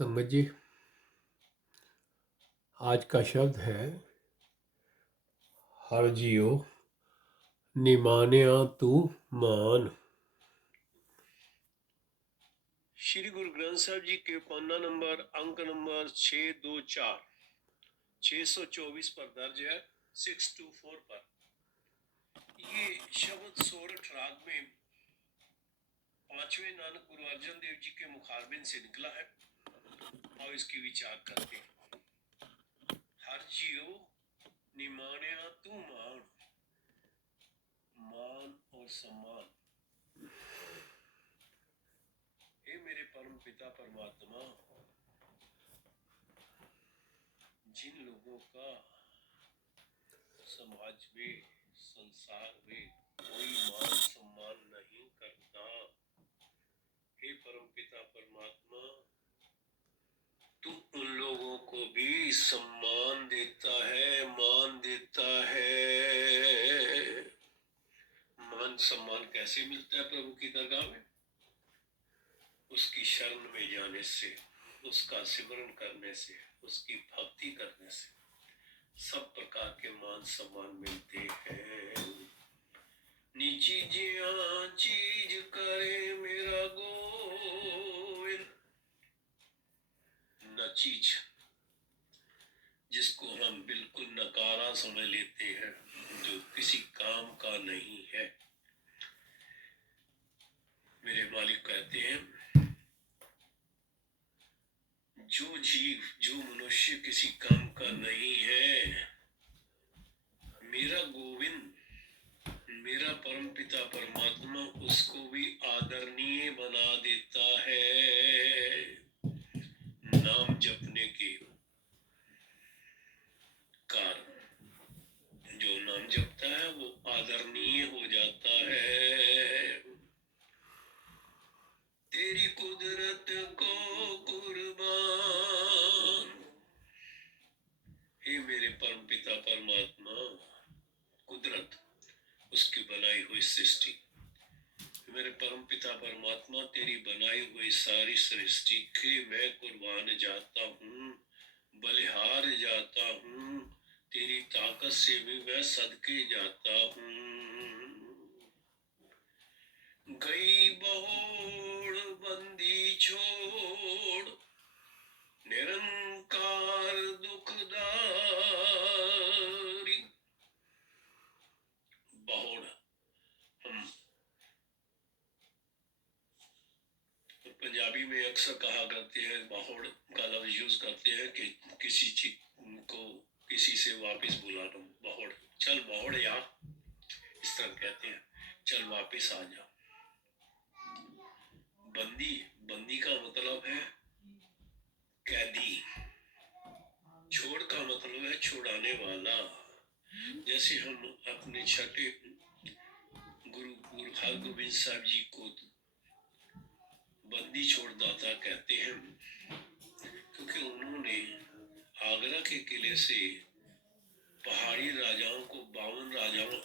संगत जी, आज का शब्द है हर जियो निमानिया तू मान। श्री गुरु ग्रंथ साहब जी के पन्ना नंबर अंक नंबर 624 624 पर दर्ज है 624 पर। ये शब्द सोरठ राग में पांचवें नानक गुरु अर्जन देव जी के मुखारबिन से निकला है और इसकी विचार करते हैं। हर जियो निमानिया तू मान, मान और सम्मान। हे मेरे परम पिता परमात्मा, जिन लोगों का समाज में संसार में कोई मान सम्मान नहीं करता, हे परम पिता परमात्मा, तू उन लोगों को भी सम्मान देता है, मान देता है। मान सम्मान कैसे मिलता है प्रभु की दरगाह में? उसकी शरण में जाने से, उसका सिमरन करने से, उसकी भक्ति करने से सब प्रकार के मान सम्मान मिलते हैं। नीची जिया चीज करे मेरा गोविंद, न चीज जिसको हम बिल्कुल नकारा समझ लेते हैं, जो किसी काम का नहीं है। मेरे मालिक कहते हैं, जो जीव, जो मनुष्य किसी काम का नहीं है, मेरा गोविंद, मेरा परम पिता परमात्मा उसको भी आदरणीय बना देता है। नाम जपने के कारण जो नाम जपता है वो आदरणीय हो जाता है। तेरी कुदरत को कुर्बान, हे मेरे परम पिता परमात्मा, कुदरत उसकी बनाई हुई सृष्टि, मेरे परम पिता परमात्मा, तेरी बनाई हुई सारी सृष्टि के मैं कुर्बान जाता हूँ, बलिहार जाता हूँ, तेरी ताकत से भी मैं सदके जाता हूँ। गई बहोड़ बंदी छोड़, निरंकार दुखदारी। बहोड़ हम पंजाबी में अक्सर कहा करते हैं, बहोड़ का लफ्ज यूज करते हैं कि किसी चीज को किसी से वापस बुलाना। बहोड़, चल बहोड़ यार, इस तरह कहते हैं, चल वापस आ जा। बंदी, बंदी का मतलब है कैदी, छोड़ का मतलब है छुड़ाने वाला। जैसे हम अपने छठे गुरु हरगोबिंद साहब जी को बंदी छोड़दाता कहते हैं, क्योंकि उन्होंने आगरा के किले से पहाड़ी राजाओं को, 52 राजाओं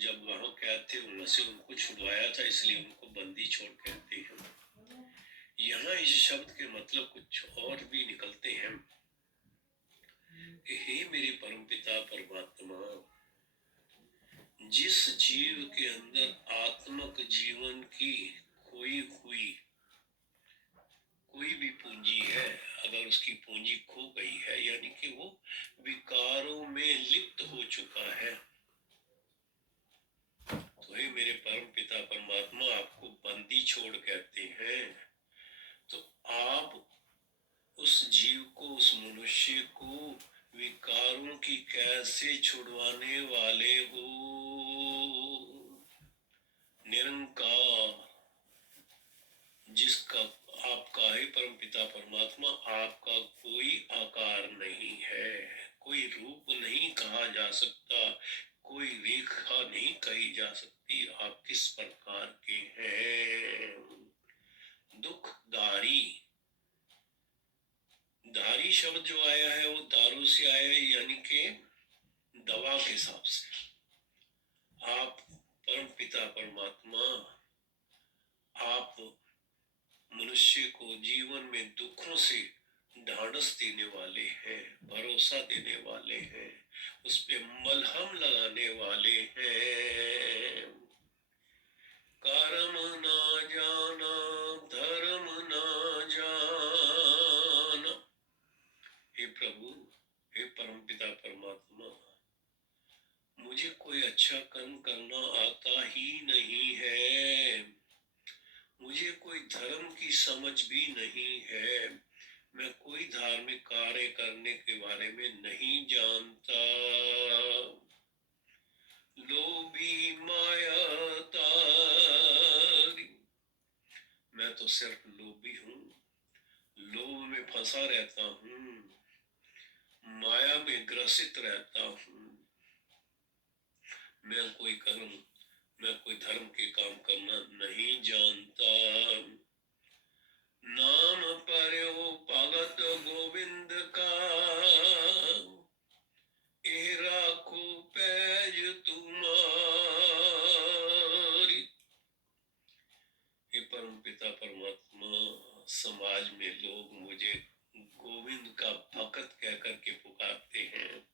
जब वहां कैद थे वहां से उनको छुड़वाया था, इसलिए उनको बंदी छोड़ कहते हैं। यहाँ इस शब्द के मतलब कुछ और भी निकलते हैं कि हे मेरे परम पिता परमात्मा, जिस जीव के अंदर आत्मक जीवन की खोई हुई कोई भी पूंजी है, अगर उसकी पूंजी खो गई है, यानी कि वो विकारों में लिप्त हो चुका है, तो हे मेरे परम पिता परमात्मा, आपको बंदी छोड़ कहते हैं। तो आप उस जीव को, उस मनुष्य को विकारों की कैद से छुड़वाने वाले हो। निरंकार, जिसका आपका है परम पिता परमात्मा, आपका कोई आकार नहीं है, कोई रूप नहीं कहा जा सकता, कोई रेखा नहीं कही जा सकती, आप किस प्रकार के हैं। दुखदारी, दारी शब्द जो आया है वो दारू से आया है, यानी कि दवा के हिसाब से। आप परम पिता परमात्मा, आप मनुष्य को जीवन में दुखों से ढाढ़स देने वाले हैं, भरोसा देने वाले हैं, उस पे मलहम लगाने वाले हैं। कर्म ना जाना धर्म ना जाना। हे प्रभु, हे परमपिता परमात्मा, मुझे कोई अच्छा कर्म करना आता ही नहीं है, मुझे कोई धर्म की समझ भी नहीं है, मैं कोई धार्मिक कार्य करने के बारे में नहीं जानता। लोभी मायातारी, मैं तो सिर्फ लोभी हूँ, लोभ में फंसा रहता हूँ, माया में ग्रसित रहता हूँ। मैं कोई धर्म के काम करना नहीं जानता। नाम पर्यो भगत गोविंद का, ए राखो पैज तुम्हारी। हे परम पिता परमात्मा, समाज में लोग मुझे गोविंद का भगत कह करके पुकारते हैं।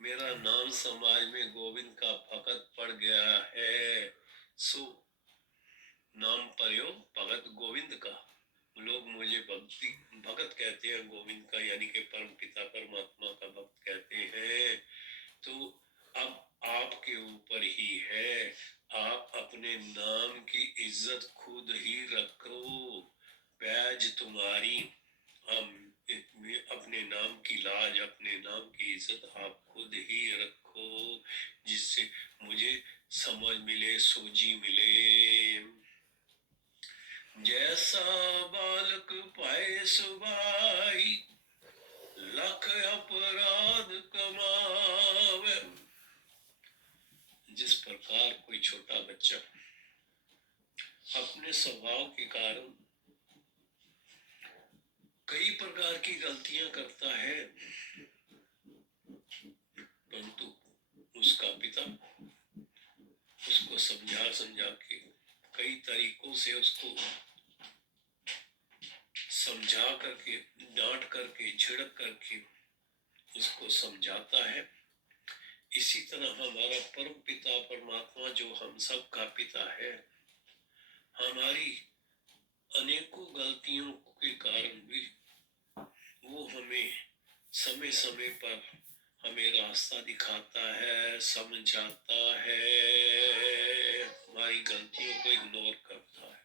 मेरा नाम समाज में गोविंद का भगत पड़ गया है, सो नाम पर्यो भगत गोविंद का। लोग मुझे भगत कहते हैं गोविंद का, यानी कि परम पिता परमात्मा का भक्त कहते हैं। तो अब आपके ऊपर ही है, आप अपने नाम की इज्जत खुद ही रखो। पैज तुम्हारी, हम अपने नाम की लाज, अपने नाम की इज्जत आप खुद ही रखो, जिससे मुझे समझ मिले, सूझी मिले। जैसा बालक पाए सुबाई, लख अपराध कमावे। जिस प्रकार कोई छोटा बच्चा अपने स्वभाव के कारण कई प्रकार की गलतियां करता है, परंतु उसका पिता उसको समझा के कई तरीकों से उसको समझा करके, डांट करके, झिड़क करके उसको समझाता है। इसी तरह हमारा परम पिता परमात्मा, जो हम सब का पिता है, हमारी अनेकों गलतियों के कारण भी वो हमें समय समय पर हमें रास्ता दिखाता है, समझाता है, हमारी गलतियों को इग्नोर करता है।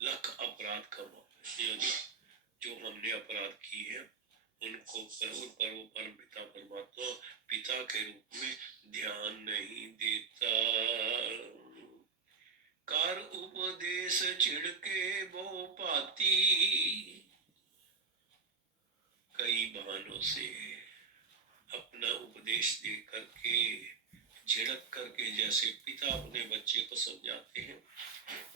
लख अपराध कमा, जो हमने अपराध किए हैं उनको पर वो परम पिता परमात्मा पिता के रूप में ध्यान नहीं देता। कर उपदेश छिड़के वो पाती, कई बहानों से अपना उपदेश दे करके, झिड़क करके, जैसे पिता अपने बच्चे को समझाते हैं,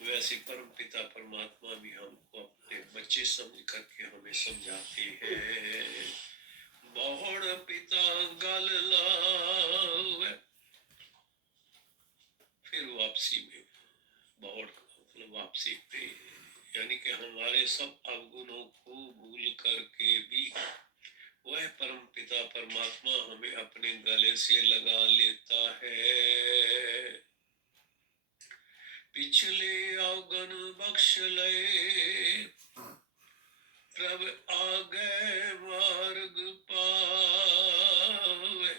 वैसे परम पिता परमात्मा भी हमको अपने बच्चे समझ करके हमें समझाते हैं। बहुड़ पिता गल लावे, फिर वापसी में बहुड़ मतलब वापसी पे, यानी कि हमारे सब अवगुणों को भूल करके भी वह परम पिता परमात्मा हमें अपने गले से लगा लेता है। पिछले अवगुण बख्श ले, प्रभु आगे मार्ग पावे।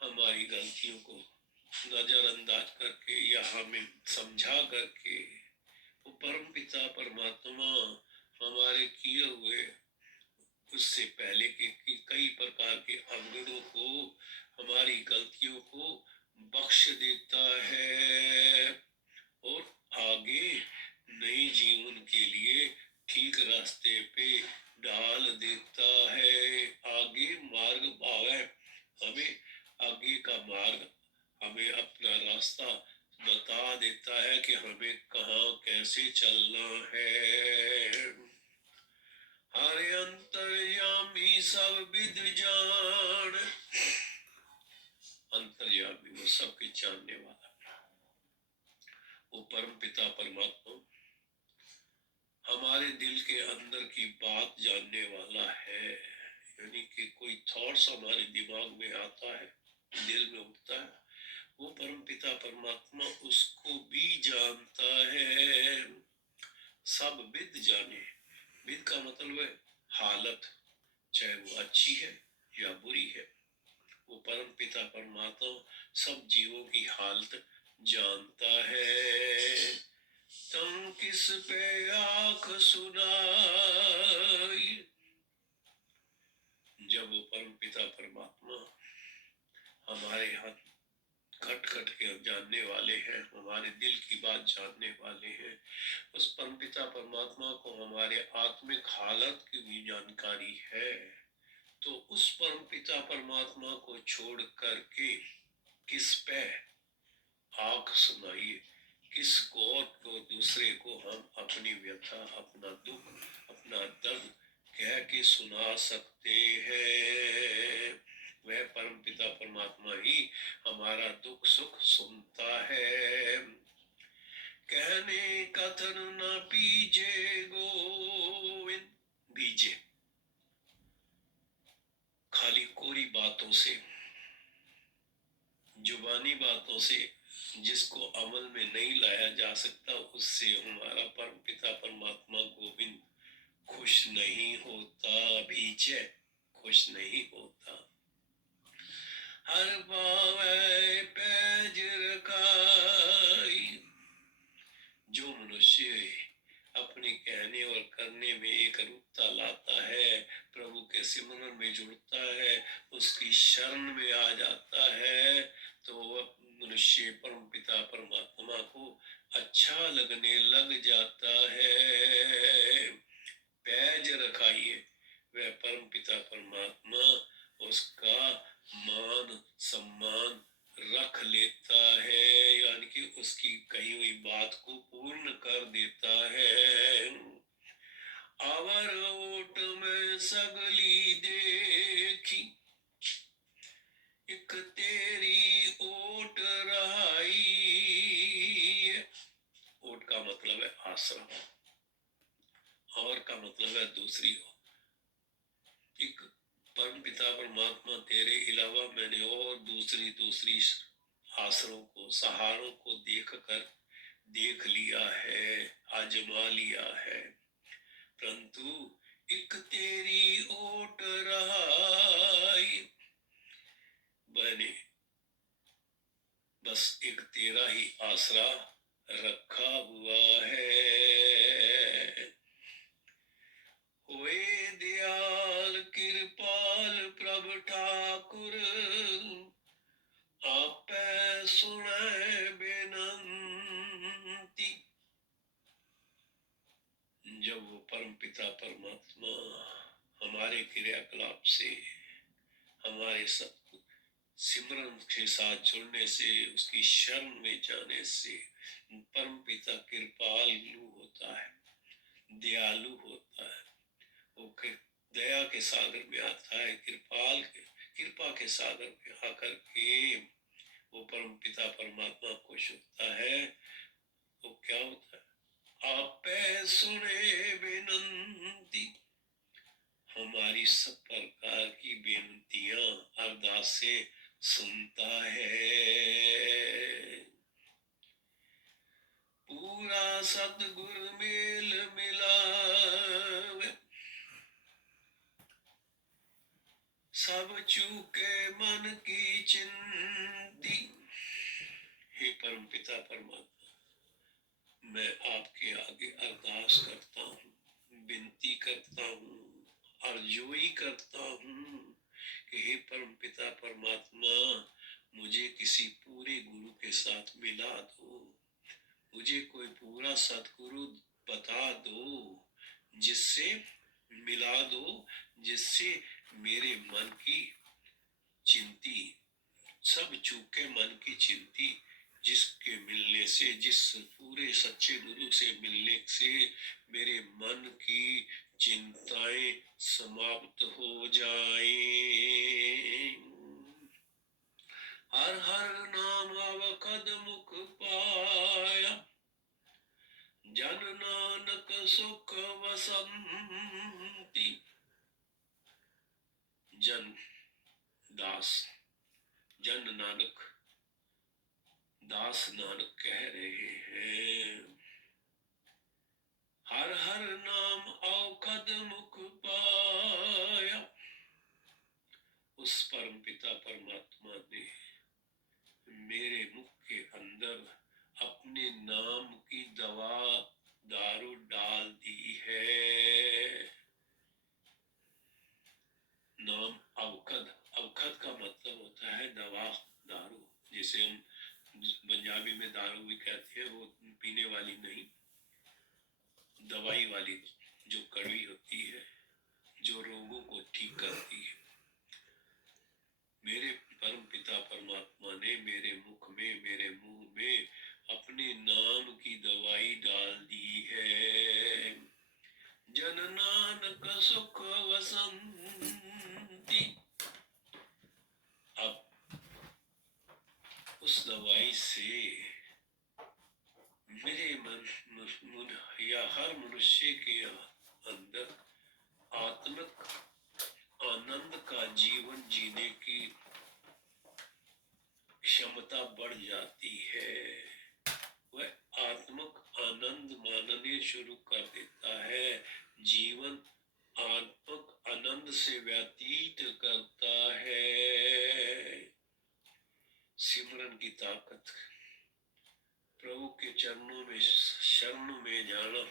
हमारी गलतियों को नजरअंदाज करके या हमें समझा करके वो परम पिता परमात्मा हमारे किए हुए उससे पहले के कई प्रकार के अवगुणों को, हमारी गलतियों को बख्श देता है और आगे नए जीवन के लिए ठीक रास्ते पे डाल देता है। आगे मार्ग पावे, हमें आगे का मार्ग, हमें अपना रास्ता बता देता है कि हमें कहाँ कैसे चलना है। हरे अंतर्यामी सब विद जान, अंतर्यामी वो सबके जानने वाला, वो परम पिता परमात्मा हमारे दिल के अंदर की बात जानने वाला है। यानी कि कोई थॉट्स हमारे दिमाग में आता है, दिल में उठता है, वो परमपिता परमात्मा उसको भी जानता है। सब विद जाने, विद का मतलब है हालत, चाहे वो अच्छी है या बुरी है, वो परम पिता परमात्मा सब जीवों की हालत जानता है। तुम किस पे आंख सुनाई, जब वो परम पिता परमात्मा हमारे हाथ खट खट के जानने वाले हैं, हमारे दिल की बात जानने वाले हैं, उस परम पिता परमात्मा को हमारे आत्मिक हालत की भी जानकारी है, तो उस परम पिता परमात्मा को छोड़ करके किस पे आंख सुनाइए, किस और को दूसरे को हम अपनी व्यथा, अपना दुख, अपना दर्द कह के सुना सकते हैं। वह परम पिता परमात्मा ही हमारा दुख सुख सुनता है। कहने कथन न बीजे गोविंद, बीजे खाली कोरी बातों से, जुबानी बातों से जिसको अमल में नहीं लाया जा सकता, उससे हमारा परम पिता परमात्मा गोविंद खुश नहीं होता, बीजे खुश नहीं होता। हर पावे पैज रखाई, जो मनुष्य अपने कहने और करने में एक रूपता लाता है, प्रभु के सिमरन में जुड़ता है, उसकी शरण में आ जाता है, तो वह मनुष्य परम पिता परमात्मा को अच्छा लगने लग जाता है। पैज रखाइए, वह परम पिता परमात्मा उसका मान सम्मान रख लेता है, यानी कि उसकी कही हुई बात को पूर्ण कर देता है। आवर ओट में सगली देखी, एक तेरी ओट रहाई। ओट का मतलब है आश्रम, और का मतलब है दूसरी ओर। एक परम पिता परमात्मा तेरे अलावा मैंने और दूसरी आश्रमों को, सहारों को देख लिया है, आजमा लिया है, परंतु एक तेरी ओट रहाई, मैंने बस एक तेरा ही आसरा रखा हुआ है। होए दयाल कृपाल प्रभ ठाकुर, आपे सुने बेनंती। जब वो परम पिता परमात्मा हमारे क्रियाकलाप से, हमारे सब सिमरन के साथ जुड़ने से, उसकी शरण में जाने से परम पिता कृपालु होता है, दयालु होता है। वो दया के सागर में आता है, कृपा के सागर में आकर के वो परम पिता परमात्मा खुश होता है। वो क्या होता है? आपे सुने बेनंती, हमारी सब प्रकार की बेनतियां, अरदासें सुनता है। पूरा सतगुर मेल मिलावे, सब चूके मन की चिंती। हे परम पिता परमात्मा, मैं आपके आगे अरदास करता हूँ, विनती करता हूँ, अर्जुई करता हूँ कि हे परम पिता परमात्मा, मुझे किसी पूरे गुरु के साथ मिला दो, मुझे कोई पूरा सतगुरु बता दो, जिससे मिला दो, जिससे मेरे मन की चिंती, सब चूके मन की चिंती, जिसके मिलने से, जिस पूरे सच्चे गुरु से मिलने से मेरे मन की चिंताएं समाप्त हो जाएं। हर हर नाम अवकद मुख पाया, जन नानक सुख वसंती। जन दास, जन नानक, दास नानक कह रहे हैं, हर हर नाम औखद मुख पाया। उस परम पिता परमात्मा ने मेरे मुख के अंदर अपने नाम की दवा दारू डाल दी है। नाम अवखद, अवखद का मतलब होता है दवा, दारू। जिसे हम पंजाबी में दारू भी कहते हैं, वो पीने वाली नहीं, दवाई वाली, जो कड़वी होती है, जो रोगों को ठीक करती है। मेरे परम पिता परमात्मा ने मेरे मुख में, मेरे मुंह में अपने नाम की दवाई डाल दी है। जन नानक सुख वसंती। अब उस दवाई से मेरे मन या हर मनुष्य के अंदर आत्मिक आनंद का जीवन जीने की क्षमता बढ़ जाती है। वह आत्मिक आनंद मानने शुरू कर देता है, जीवन आत्मिक आनंद से व्यतीत करता है। सिमरन की ताकत, प्रभु के चरणों में शरण में जाना,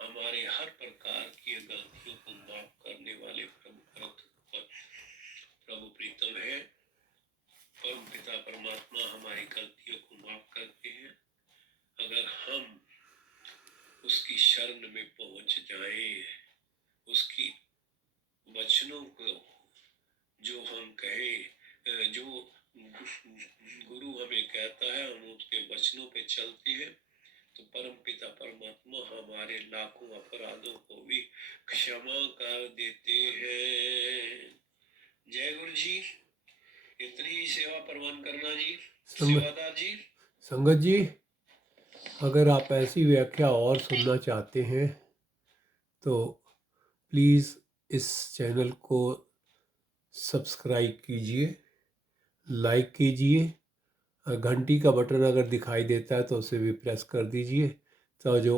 हमारे हर प्रकार की गलतियों को माफ करने वाले प्रभु प्रीतम है। परम पिता परमात्मा हमारी गलतियों को माफ करते हैं अगर हम उसकी शरण में पहुंच जाएं। उसकी वचनों को जो हम कहें, जो गुरु हमें कहता है, हम उसके वचनों पे चलते हैं तो परम पिता परमात्मा हमारे लाखों अपराधों को भी क्षमा कर देते हैं। जय गुरु जी। इतनी ही सेवा प्रवान करना जी। सेवादार जी। संगत जी, अगर आप ऐसी व्याख्या और सुनना चाहते हैं तो प्लीज़ इस चैनल को सब्सक्राइब कीजिए, लाइक कीजिए, और घंटी का बटन अगर दिखाई देता है तो उसे भी प्रेस कर दीजिए, तो जो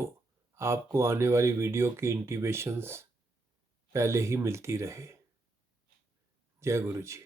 आपको आने वाली वीडियो की इंटीमेशंस पहले ही मिलती रहे। जय गुरु जी।